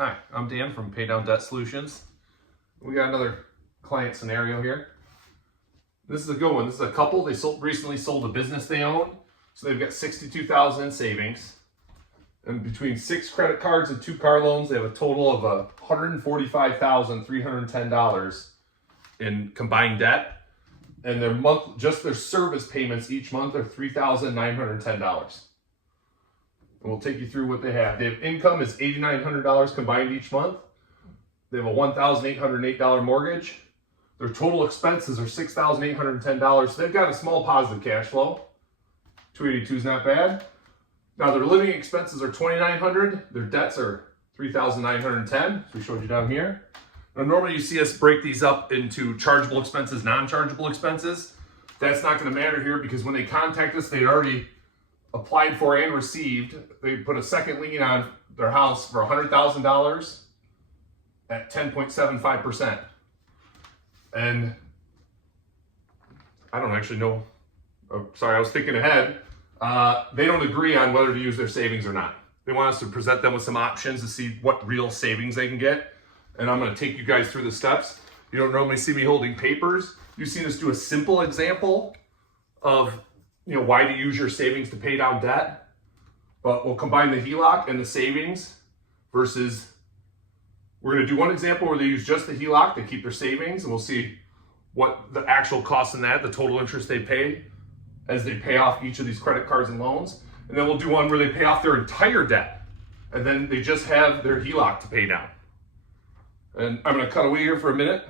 Hi, I'm Dan from Pay Down Debt Solutions. We got another client scenario here. This is a good one. This is a couple. They recently sold a business they own. So they've got $62,000 in savings. And between 6 credit cards and 2 car loans, they have a total of $145,310 in combined debt. And their just their service payments each month are $3,910. And we'll take you through what they have. They have income is $8,900 combined each month. They have a $1,808 mortgage. Their total expenses are $6,810. So they've got a small positive cash flow. $282 is not bad. Now their living expenses are $2,900. Their debts are $3,910. So we showed you down here. Now normally you see us break these up into chargeable expenses, non-chargeable expenses. That's not going to matter here because when they contact us, they already applied for and received. They put a second lien on their house for $100,000 at 10.75%. And I don't actually know. Oh, sorry, I was thinking ahead. They don't agree on whether to use their savings or not. They want us to present them with some options to see what real savings they can get. And I'm going to take you guys through the steps. You don't normally see me holding papers. You've seen us do a simple example of why to use your savings to pay down debt. But we'll combine the HELOC and the savings versus we're going to do one example where they use just the HELOC to keep their savings, and we'll see what the actual cost in that, the total interest they pay as they pay off each of these credit cards and loans. And then we'll do one where they pay off their entire debt and then they just have their HELOC to pay down. And I'm going to cut away here for a minute,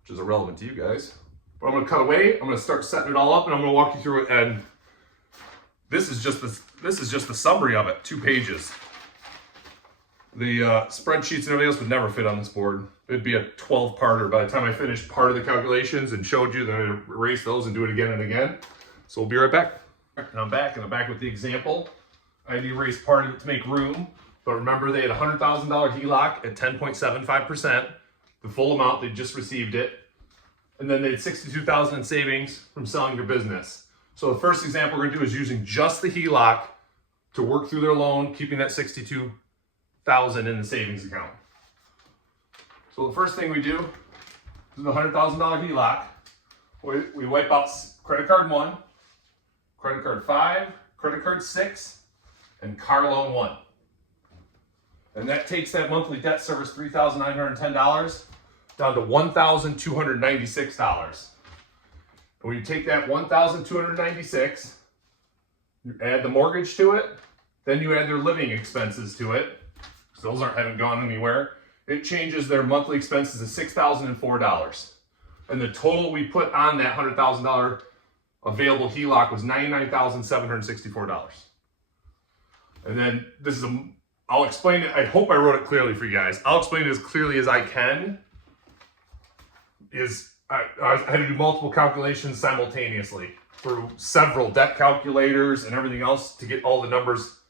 which is irrelevant to you guys. But I'm going to cut away. I'm going to start setting it all up, and I'm going to walk you through it. And this is just the summary of it, 2 pages. The spreadsheets and everything else would never fit on this board. It'd be a 12-parter by the time I finished part of the calculations and showed you. Then I'd erase those and do it again and again. So we'll be right back. And I'm back with the example. I had to erase part of it to make room. But remember, they had a $100,000 HELOC at 10.75%, the full amount. They just received it. And then they had $62,000 in savings from selling their business. So the first example we're going to do is using just the HELOC to work through their loan, keeping that $62,000 in the savings account. So the first thing we do is the $100,000 HELOC. We wipe out credit card 1, credit card 5, credit card 6, and car loan 1. And that takes that monthly debt service $3,910 down to $1,296. And when you take that $1,296, you add the mortgage to it, then you add their living expenses to it, because those haven't gone anywhere. It changes their monthly expenses to $6,004. And the total we put on that $100,000 available HELOC was $99,764. And then I'll explain it. I hope I wrote it clearly for you guys. I'll explain it as clearly as I can. I had to do multiple calculations simultaneously through several debt calculators and everything else to get all the numbers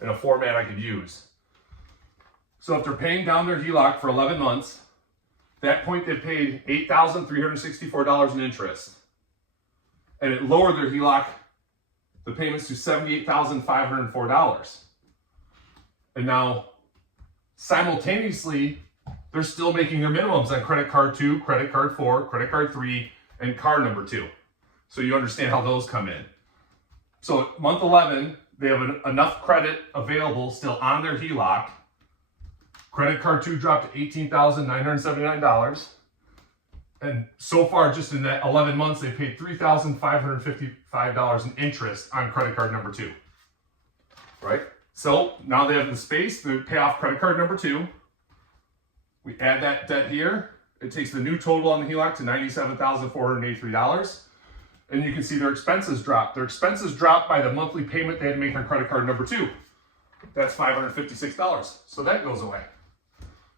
in a format I could use. So if they're paying down their HELOC for 11 months, at that point they paid $8,364 in interest. And it lowered their HELOC, the payments, to $78,504. And now, simultaneously, they're still making their minimums on credit card 2, credit card 4, credit card 3, and card number 2. So you understand how those come in. So month 11, they have enough credit available still on their HELOC. Credit card 2 dropped to $18,979. And so far, just in that 11 months, they paid $3,555 in interest on credit card number 2. Right? So now they have the space to pay off credit card number 2. We add that debt here. It takes the new total on the HELOC to $97,483. And you can see their expenses drop. Their expenses drop by the monthly payment they had to make on credit card number 2. That's $556. So that goes away.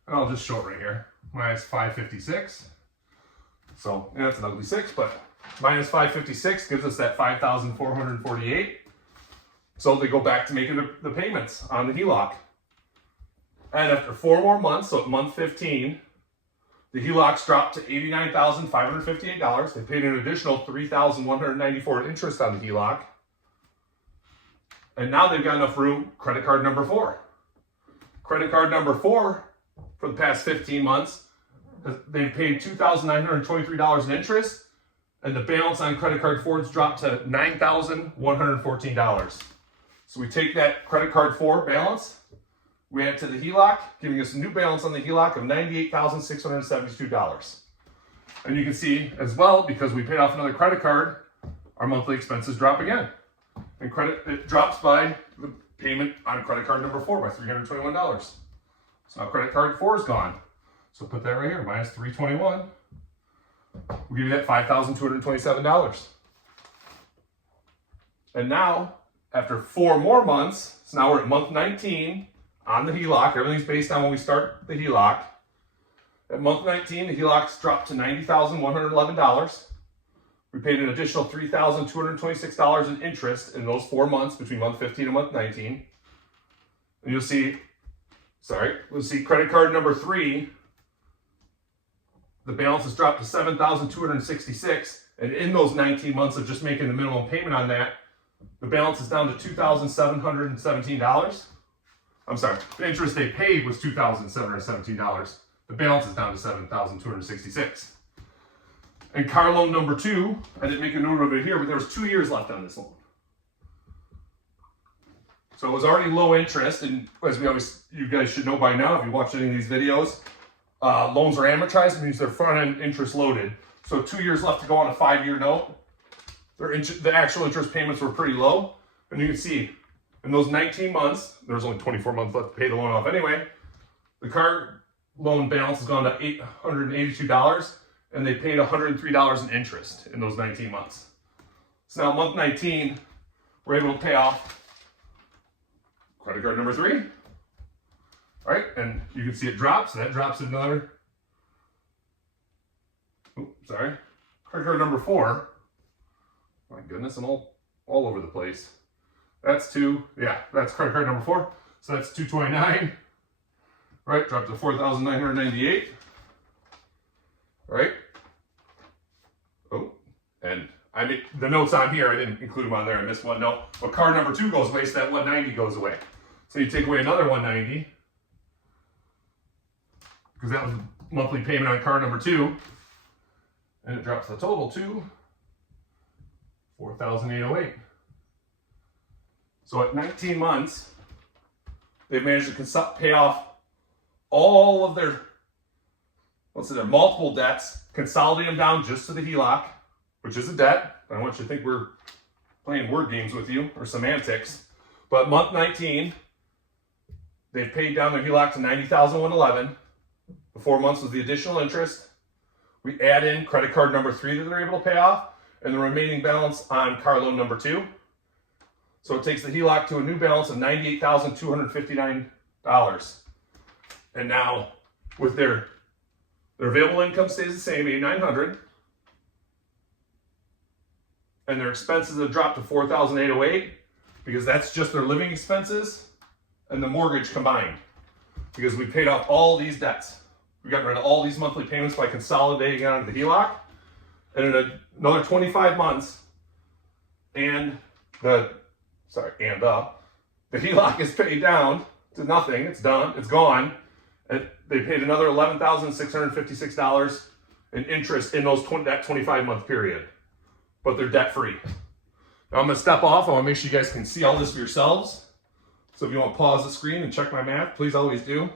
And I'll just show it right here. Minus $556. So that's an ugly 6, but minus $556 gives us that $5,448. So they go back to making the payments on the HELOC. And after 4 more months, so at month 15, the HELOC's dropped to $89,558. They paid an additional $3,194 in interest on the HELOC. And now they've got enough room, credit card number 4. Credit card number 4 for the past 15 months, they've paid $2,923 in interest, and the balance on credit card 4 has dropped to $9,114. So we take that credit card 4 balance, we add to the HELOC, giving us a new balance on the HELOC of $98,672. And you can see as well, because we paid off another credit card, our monthly expenses drop again. And it drops by the payment on credit card number 4 by $321. So now credit card 4 is gone. So put that right here, minus $321. We'll give you that $5,227. And now, after 4 more months, so now we're at month 19 on the HELOC. Everything's based on when we start the HELOC. At month 19, the HELOC's dropped to $90,111. We paid an additional $3,226 in interest in those 4 months between month 15 and month 19. And you'll see, we'll see credit card number 3, the balance has dropped to $7,266. And in those 19 months of just making the minimum payment on that, the balance is down to $2,717. I'm sorry, the interest they paid was $2,717. The balance is down to $7,266. And car loan number 2, I didn't make a note of it here, but there was 2 years left on this loan. So it was already low interest, and as you guys should know by now, if you watch any of these videos, loans are amortized, it means they're front-end interest loaded. So 2 years left to go on a 5-year note. The actual interest payments were pretty low. And you can see, in those 19 months, there's only 24 months left to pay the loan off anyway, the car loan balance has gone to $882, and they paid $103 in interest in those 19 months. So now month 19, we're able to pay off credit card number 3. All right, and you can see it drops. That drops another, credit card number 4. My goodness, I'm all over the place. That's that's credit card number 4. So that's $229. Right, dropped to $4,998. Right. Oh, and I made the notes on here. I didn't include them on there. I missed one note. But card number 2 goes away, so that $190 goes away. So you take away another $190 because that was the monthly payment on card number 2, and it drops the total to $4,808. So at 19 months, they've managed to pay off all of their multiple debts, consolidate them down just to the HELOC, which is a debt. I don't want you to think we're playing word games with you or semantics. But month 19, they've paid down their HELOC to $90,111. The 4 months was the additional interest. We add in credit card number 3 that they're able to pay off, and the remaining balance on car loan number 2. So it takes the HELOC to a new balance of $98,259. And now, with their available income stays the same, $8,900, and their expenses have dropped to $4,808 because that's just their living expenses and the mortgage combined. Because we paid off all these debts. We got rid of all these monthly payments by consolidating onto the HELOC. And in another 25 months, the HELOC is paid down to nothing. It's done. It's gone. And they paid another $11,656 in interest in that 25-month period. But they're debt-free. Now I'm going to step off. I want to make sure you guys can see all this for yourselves. So if you want to pause the screen and check my math, please always do.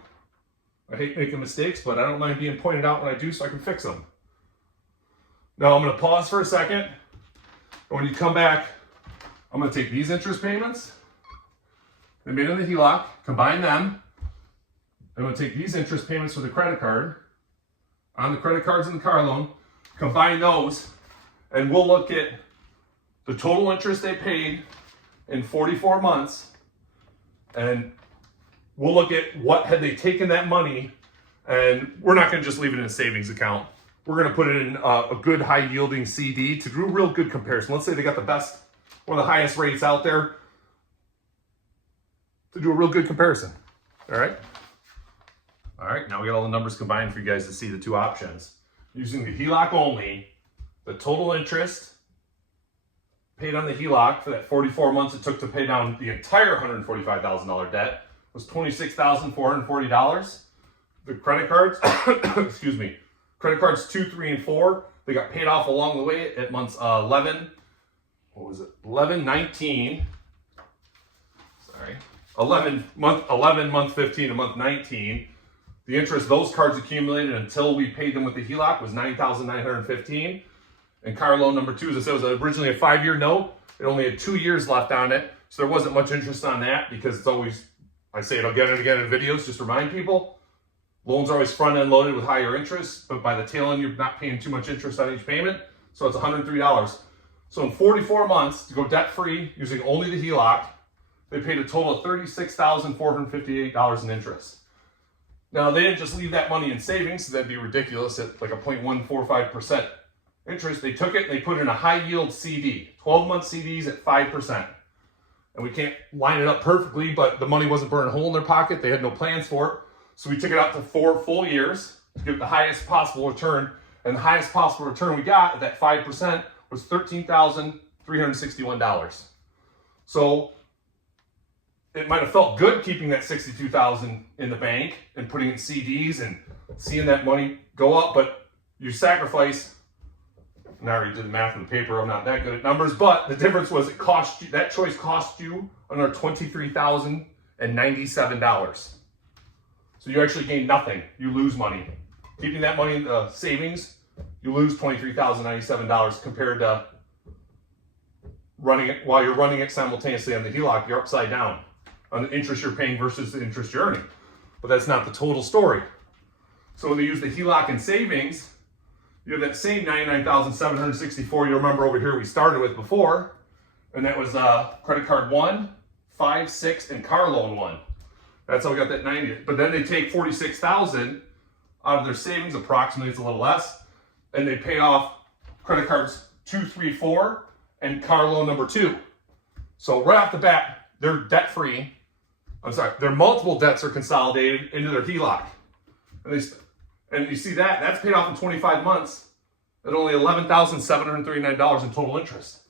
I hate making mistakes, but I don't mind being pointed out when I do so I can fix them. Now I'm going to pause for a second. And when you come back, I'm going to take these interest payments they made on the HELOC, combine them. I'm going to take these interest payments for the credit card, on the credit cards and the car loan, combine those, and we'll look at the total interest they paid in 44 months, and we'll look at what had they taken that money, and we're not going to just leave it in a savings account. We're going to put it in a good high-yielding CD to do a real good comparison. Let's say they got the best, one of the highest rates out there, to do a real good comparison. All right? All right, now we got all the numbers combined for you guys to see the 2 options. Using the HELOC only, the total interest paid on the HELOC for that 44 months it took to pay down the entire $145,000 debt was $26,440. The credit cards, excuse me, credit cards 2, 3, and 4, they got paid off along the way at months 11, what was it, 11, 19, sorry, 11, month 15, and month 19. The interest those cards accumulated until we paid them with the HELOC was $9,915. And car loan number 2, as I said, was originally a 5-year note. It only had 2 years left on it, so there wasn't much interest on that because it's always, I say it again and again in videos just to remind people, loans are always front-end loaded with higher interest, but by the tail end, you're not paying too much interest on each payment, so it's $103. So in 44 months, to go debt-free using only the HELOC, they paid a total of $36,458 in interest. Now, they didn't just leave that money in savings, so that'd be ridiculous at like a 0.145% interest. They took it and they put it in a high-yield CD, 12-month CDs at 5%. And we can't line it up perfectly, but the money wasn't burning a hole in their pocket. They had no plans for it. So we took it out to 4 full years to give the highest possible return. And the highest possible return we got at that 5% was $13,361. So it might have felt good keeping that $62,000 in the bank and putting it in CDs and seeing that money go up, but you sacrifice. And I already did the math on the paper. I'm not that good at numbers, but the difference was it cost you, that choice cost you another $23,097. So you actually gain nothing. You lose money. Keeping that money in savings, you lose $23,097 compared to running it while you're running it simultaneously on the HELOC. You're upside down on the interest you're paying versus the interest you're earning. But that's not the total story. So when they use the HELOC in savings, you have that same $99,764 you remember over here we started with before, and that was credit card 1, 5, 6, and car loan 1. That's how we got that 90. But then they take $46,000 out of their savings, approximately, it's a little less, and they pay off credit cards 2, 3, 4, and car loan number 2. So right off the bat, they're debt-free. I'm sorry, their multiple debts are consolidated into their HELOC. And you see that, that's paid off in 25 months at only $11,739 in total interest.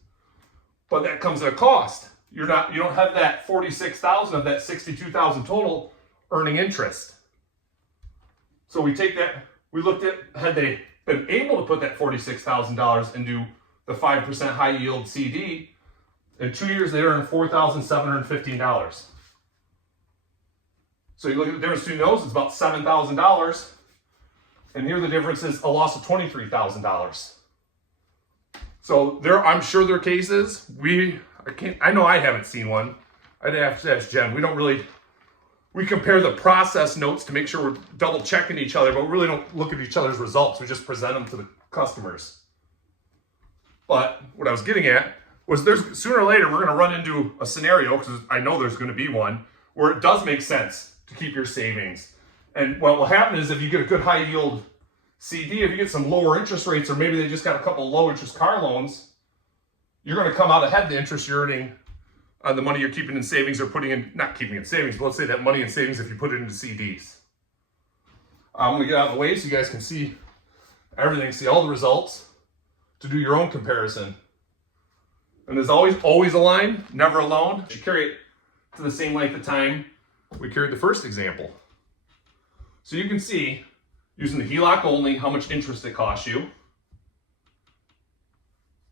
But that comes at a cost. You don't have that $46,000 of that $62,000 total earning interest. So we take that, we looked at, had they been able to put that $46,000 into the 5% high yield CD, in 2 years they earned $4,715. So you look at the difference between those, it's about $7,000. And here the difference is a loss of $23,000. So I'm sure there are cases. I know I haven't seen one. I'd have to ask Jen. We compare the process notes to make sure we're double checking each other, but we really don't look at each other's results. We just present them to the customers. But what I was getting at was sooner or later we're going to run into a scenario, because I know there's going to be one, where it does make sense to keep your savings. And what will happen is if you get a good high yield CD, if you get some lower interest rates, or maybe they just got a couple of low interest car loans, you're going to come out ahead the interest you're earning on the money you're keeping in savings or putting in, not keeping in savings, but let's say that money in savings if you put it into CDs. I'm going to get out of the way so you guys can see everything, see all the results to do your own comparison. And there's always a line, never alone. You carry it to the same length of time we carried the first example. So you can see, using the HELOC only, how much interest it costs you.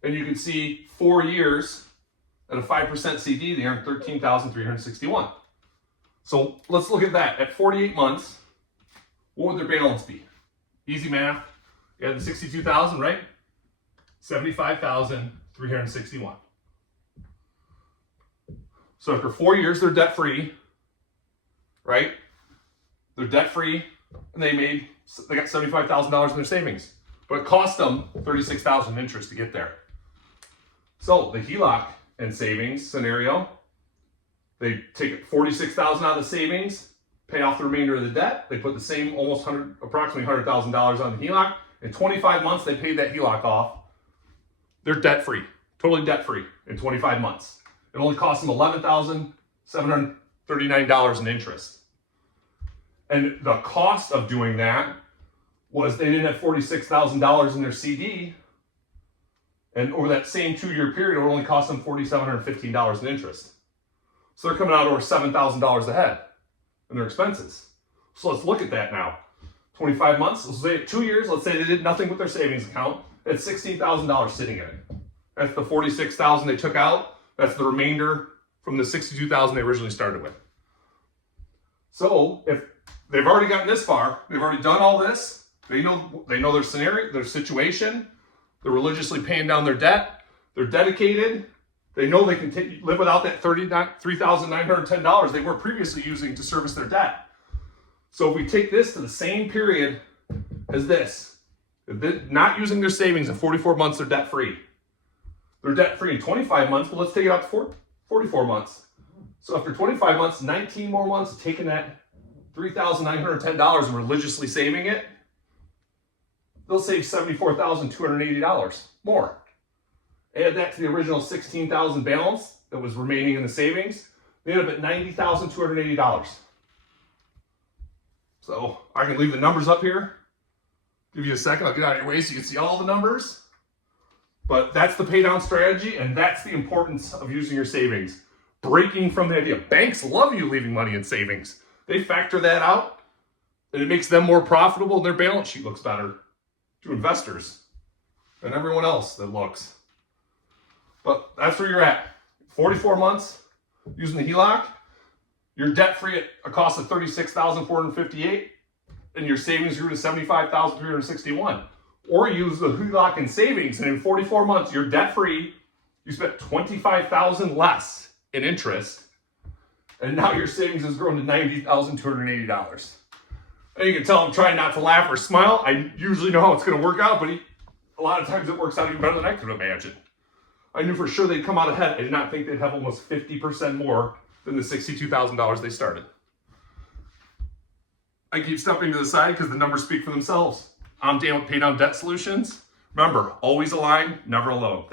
And you can see 4 years at a 5% CD, they earn $13,361. So let's look at that. At 48 months, what would their balance be? Easy math. You had the $62,000, right? $75,361. So after 4 years, they're debt-free, right? They're debt-free, and they got $75,000 in their savings. But it cost them $36,000 in interest to get there. So the HELOC and savings scenario, they take $46,000 out of the savings, pay off the remainder of the debt. They put the same approximately $100,000 on the HELOC. In 25 months, they paid that HELOC off. They're debt-free, totally debt-free in 25 months. It only cost them $11,739 in interest. And the cost of doing that was they didn't have $46,000 in their CD. And over that same 2-year period, it would only cost them $4,715 in interest. So they're coming out over $7,000 ahead. and their expenses. So let's look at that now. 25 months, let's say 2 years, let's say they did nothing with their savings account. It's $16,000 sitting in it. That's the $46,000 they took out. That's the remainder from the $62,000 they originally started with. So if they've already gotten this far, they've already done all this, they know their scenario, their situation, they're religiously paying down their debt, they're dedicated, they know they can live without that $3,910 they were previously using to service their debt. So if we take this to the same period as this, if they're not using their savings in 44 months, they're debt free. They're debt free in 25 months, but let's take it out to 44 months. So after 25 months, 19 more months of taking that $3,910 and religiously saving it, they'll save $74,280 more. Add that to the original $16,000 balance that was remaining in the savings, they end up at $90,280. So I can leave the numbers up here. Give you a second, I'll get out of your way so you can see all the numbers. But that's the pay down strategy, and that's the importance of using your savings. Breaking from the idea. Banks love you leaving money in savings. They factor that out, and it makes them more profitable, and their balance sheet looks better to investors and everyone else that looks. But that's where you're at. 44 months using the HELOC, you're debt free at a cost of $36,458, and your savings grew to $75,361. Or use the HELOC in savings, and in 44 months, you're debt free. You spent $25,000 less in interest, and now your savings has grown to $90,280. And you can tell I'm trying not to laugh or smile. I usually know how it's going to work out, but a lot of times it works out even better than I could imagine. I knew for sure they'd come out ahead. I did not think they'd have almost 50% more than the $62,000 they started. I keep stepping to the side because the numbers speak for themselves. I'm Dan with Pay Down Debt Solutions. Remember, always aligned, never alone.